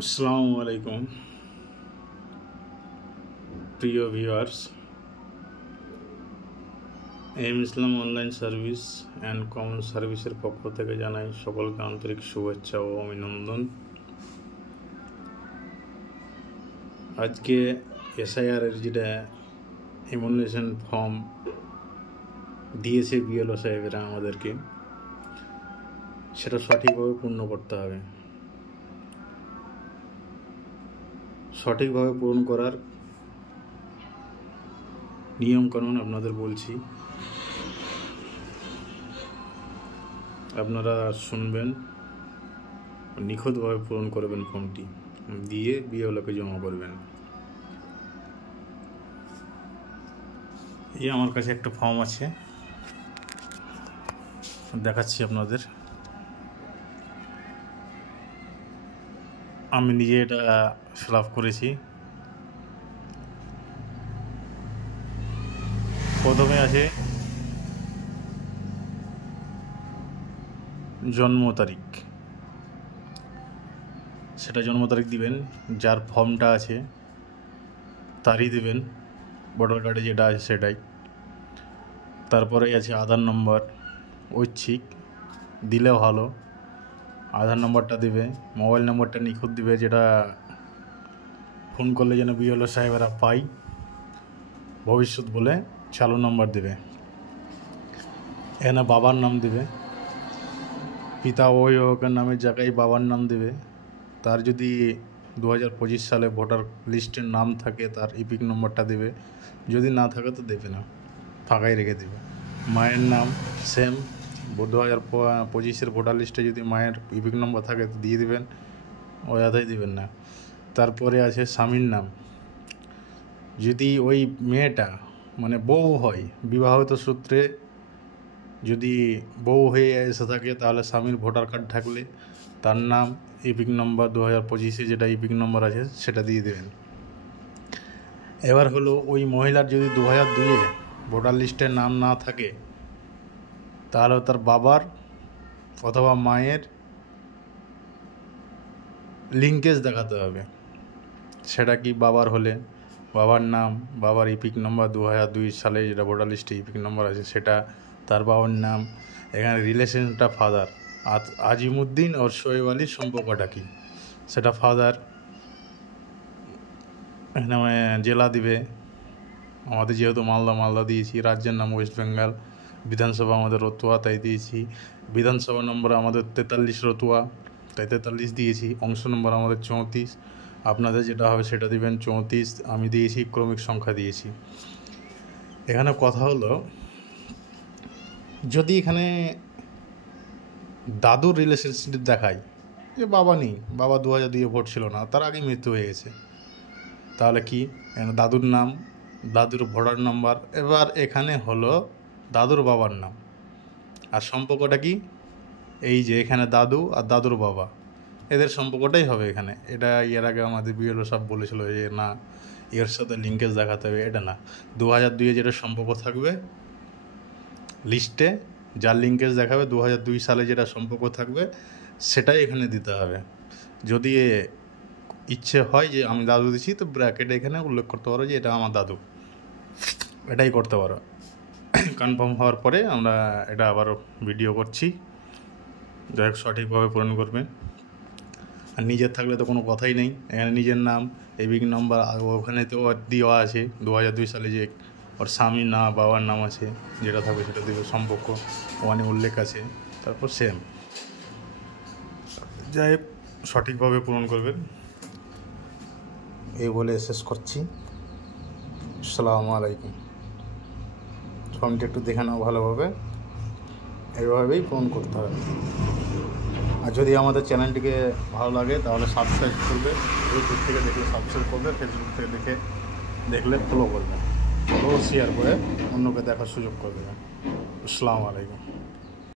আসসালামু আলাইকুম প্রিয় viewers. Islam online service and common সার্ভিসের পক্ষ থেকে জানাই সকলকে আন্তরিক শুভেচ্ছা ও অভিনন্দন। আজকে এসআইআরের যেটা ইমিউনাইজেশন ফর্ম দিয়েছে বিএলও সাহেবেরা আমাদেরকে, সেটা সঠিকভাবে পূর্ণ করতে হবে। সঠিকভাবে পূরণ করার নিয়মকানুন আপনাদের বলছি, আপনারা শুনবেন, নিখুঁতভাবে পূরণ করবেন। ফর্মটি দিয়ে বিএলওকে জমা করবেন। এই আমার কাছে একটা ফর্ম আছে, দেখাচ্ছি আপনাদের। আমি নিজে এটা ফিল আপ করেছি। প্রথমে আছে জন্ম তারিখ, সেটা জন্ম তারিখ দিবেন। যার ফর্মটা আছে তারই দিবেন, ভোটার কার্ডে যেটা আছে সেটাই। তারপরে আছে আধার নম্বর, ঐচ্ছিক দিলে ভালো, আধার নম্বরটা দিবে। মোবাইল নম্বরটা নিখুঁত দিবে, যেটা ফোন করলে যেন বিএলও সাহেবেরা পাই ভবিষ্যৎ বলে। চালু নম্বর দেবে। এখানে বাবার নাম দিবে, পিতা অভিভাবকের নামের জায়গায় বাবার নাম দেবে। তার যদি 2025 সালে ভোটার লিস্টের নাম থাকে তার ইপিক নম্বরটা দেবে, যদি না থাকে তো দেবে না, ফাঁকাই রেখে দেবে। মায়ের নাম সেম, 2025 ভোটার লিস্টে যদি মায়ের ইপিক নম্বর থাকে তো দিয়ে দেবেন, ওই আধাই দেবেন না। তারপরে আছে স্বামীর নাম। যদি ওই মেয়েটা মানে বউ হয়, বিবাহিত সূত্রে যদি বউ হয়ে এসে থাকে, তাহলে স্বামীর ভোটার কার্ড থাকলে তার নাম, ইপিক নম্বর 2025 যেটা ইপিক নম্বর আছে সেটা দিয়ে দেবেন। এবার হলো ওই মহিলার যদি 2002 ভোটার লিস্টে নাম না থাকে, তাহলে তার বাবার অথবা মায়ের লিঙ্কেজ দেখাতে হবে। সেটা কি বাবার হলে বাবার নাম, বাবার ইপিক নম্বর 2002 সালে যেটা ভোটার লিস্টে ইপিক নম্বর আছে সেটা, তার বাবার নাম। এখানে রিলেশনটা ফাদার, আজিমুদ্দিন আর শোয়েব আলীর সম্পর্কটা কী সেটা ফাদার। এখানে জেলা দিবে, আমাদের যেহেতু মালদা দিয়েছি, রাজ্যের নাম ওয়েস্ট বেঙ্গল, বিধানসভা আমাদের রতুয়া তাই দিয়েছি। বিধানসভা নম্বর আমাদের 43 রতুয়া তাই 43 দিয়েছি। অংশ নম্বর আমাদের 34, আপনাদের যেটা হবে সেটা দিবেন 34। আমি দিয়েছি, ক্রমিক সংখ্যা দিয়েছি। এখানে কথা হলো, যদি এখানে দাদুর রিলেশনশিপ দেখায় যে বাবা নেই, বাবা 2002 ভোট ছিল না, তার আগে মৃত্যু হয়ে গেছে, তাহলে কি এখানে দাদুর নাম, দাদুর ভোটার নাম্বার। এবার এখানে হলো দাদুর বাবার নাম, আর সম্পর্কটা কি, এই যে এখানে দাদু আর দাদুর বাবা, এদের সম্পর্কটাই হবে এখানে। এটা এর আগে আমাদের বিএলও সব বলেছিল যে না, এর সাথে লিঙ্কেজ দেখাতে হবে। এটা না, 2002 যেটা সম্পর্ক থাকবে লিস্টে, যার লিঙ্কেজ দেখাবে 2002 সালে যেটা সম্পর্ক থাকবে সেটাই এখানে দিতে হবে। যদি ইচ্ছে হয় যে আমি দাদু দিচ্ছি, তো ব্র্যাকেটে এখানে উল্লেখ করতে পারো যে এটা আমার দাদু, এটাই করতে পারো। কনফার্ম হওয়ার পরে আমরা এটা আবারও ভিডিও করছি, যাই হোক সঠিকভাবে পূরণ করবেন। আর নিজের থাকলে তো কোনো কথাই নেই, এখানে নিজের নাম, ইপিক নম্বর, ওখানে তো দেওয়া আছে 2002 সালে যে ওর স্বামী না বাবার নাম আছে, যেটা থাকবে সেটা দেবে। সম্পর্ক ওখানে উল্লেখ আছে, তারপর সেম। যাই হোক সঠিকভাবে পূরণ করবেন, এই বলে শেষ করছি। আসসালামু আলাইকুম। ফর্মটি একটু দেখে নাও ভালোভাবে, এইভাবেই পূরণ করতে হবে। আর যদি আমাদের চ্যানেলটিকে ভালো লাগে তাহলে সাবস্ক্রাইব করবে, ইউটিউব থেকে দেখলে সাবস্ক্রাইব করবে, ফেসবুক থেকে দেখলে ফলো করবে, ও শেয়ার করে অন্যকে দেখার সুযোগ করে দেবেন। আসসালামু আলাইকুম।